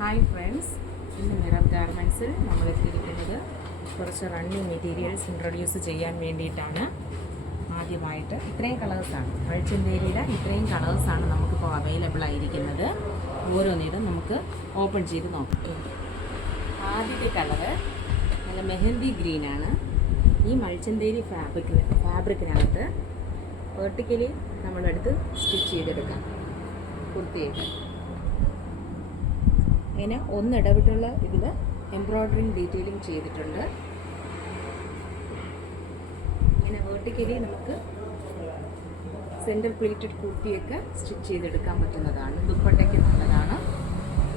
Hi friends, ഇന്ന് mirror ഗാർമെൻറ്റ്സിൽ നമ്മൾ എത്തിയിരിക്കുന്നത് കുറച്ച് റണ്ണിങ് മെറ്റീരിയൽസ് ഇൻട്രൊഡ്യൂസ് ചെയ്യാൻ വേണ്ടിയിട്ടാണ്. ആദ്യമായിട്ട് ഇത്രയും കളേഴ്സാണ് മൾച്ചന്തേരിയുടെ ഇത്രയും കളേഴ്സാണ് നമുക്കിപ്പോൾ അവൈലബിൾ ആയിരിക്കുന്നത്. ഓരോന്നിടും നമുക്ക് ഓപ്പൺ ചെയ്ത് നോക്കാം. ആദ്യത്തെ കളറ് നല്ല മെഹന്തി ഗ്രീനാണ്. ഈ മൾച്ചന്തേരി ഫാബ്രിക്കിനകത്ത് വെർട്ടിക്കലി നമ്മളെടുത്ത് സ്റ്റിച്ച് ചെയ്തെടുക്കാം. കുർത്തിയായിട്ട് ഇങ്ങനെ ഒന്നിടവിട്ടുള്ള ഇതിൽ എംബ്രോയ്ഡറിങ് ഡീറ്റെയിലിംഗ് ചെയ്തിട്ടുണ്ട്. ഇങ്ങനെ വേർട്ടിക്കലി നമുക്ക് സെൻറ്റർ പ്ലീറ്റഡ് കുർത്തിയൊക്കെ സ്റ്റിച്ച് ചെയ്തെടുക്കാൻ പറ്റുന്നതാണ്. ദുപ്പട്ടയ്ക്ക് നല്ലതാണ്.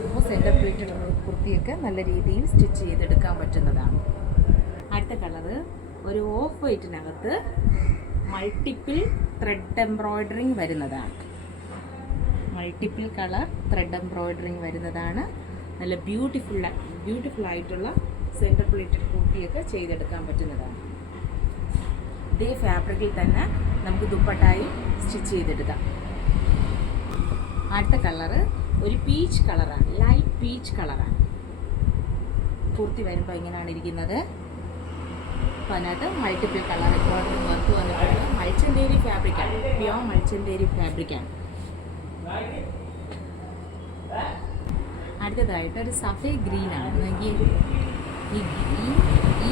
അപ്പോൾ സെൻറ്റർ പ്ലീറ്റഡ് കുർത്തിയൊക്കെ നല്ല രീതിയിൽ സ്റ്റിച്ച് ചെയ്തെടുക്കാൻ പറ്റുന്നതാണ്. അടുത്ത കളറ് ഒരു ഓഫ് വൈറ്റിനകത്ത് മൾട്ടിപ്പിൾ ത്രെഡ് എംബ്രോയ്ഡറിങ് വരുന്നതാണ്. മൾട്ടിപ്പിൾ കളർ ത്രെഡ് എംബ്രോയ്ഡറിങ് വരുന്നതാണ്. നല്ല ബ്യൂട്ടിഫുൾ ആയിട്ടുള്ള സെൻറ്റർ പ്ലേറ്റഡ് കുർത്തിയൊക്കെ ചെയ്തെടുക്കാൻ പറ്റുന്നതാണ്. ഇതേ ഫാബ്രിക്കിൽ തന്നെ നമുക്ക് ദുപ്പട്ടായി സ്റ്റിച്ച് ചെയ്തെടുക്കാം. അടുത്ത കളറ് ഒരു പീച്ച് കളറാണ്, ലൈറ്റ് പീച്ച് കളറാണ്. കുർത്തി വരുമ്പോൾ ഇങ്ങനെയാണ് ഇരിക്കുന്നത്. അപ്പോൾ അതിനകത്ത് മൾട്ടിപ്പിൾ കളർ എംബ്രോയ്ഡറി വർക്ക് വന്നിട്ടുള്ള മൾച്ചന്തേരി ഫാബ്രിക്കാണ്, പ്യോർ മൾച്ചന്തേരി ഫാബ്രിക്കാണ്. അടുത്തതായിട്ട് ഒരു സഫേദ് ഗ്രീനാണ്. ഈ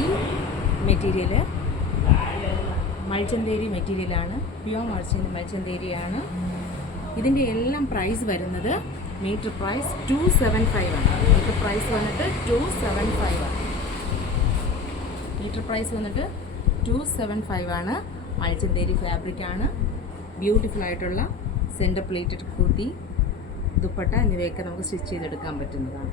മെറ്റീരിയൽ മൾച്ചന്തേരി മെറ്റീരിയലാണ്, പ്യോർ മൾച്ചന്തേരിയാണ്. ഇതിൻ്റെ എല്ലാം പ്രൈസ് വരുന്നത് മീറ്റർ പ്രൈസ് 275 ആണ്. മീറ്റർ പ്രൈസ് വന്നിട്ട് 275 ആണ്. മീറ്റർ പ്രൈസ് വന്നിട്ട് 275 ആണ്. മൾച്ചന്തേരി ഫാബ്രിക്കാണ്. ബ്യൂട്ടിഫുൾ ആയിട്ടുള്ള സെൻറ്റർ പ്ലേറ്റഡ് കുർത്തി, ദുപ്പട്ട എന്നിവയൊക്കെ നമുക്ക് സ്റ്റിച്ച് ചെയ്തെടുക്കാൻ പറ്റുന്നതാണ്.